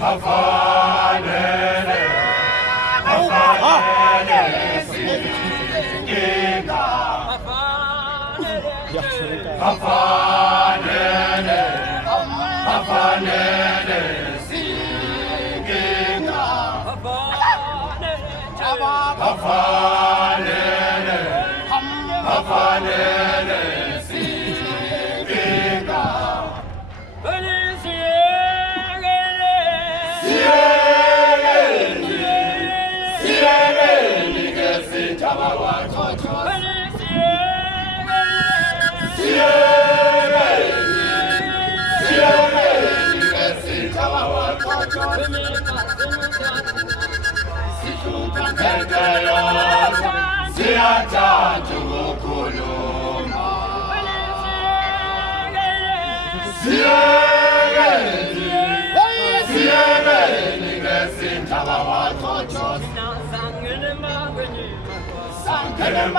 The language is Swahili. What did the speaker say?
afanele singinga afanele singinga afanele singinga Siyeleni ngesitshaba waqotho Siyeleni ngesitshaba waqotho Sihlupha ngempela siyathanda ukukhuluma Siyeleni ngesitshaba waqotho Sangene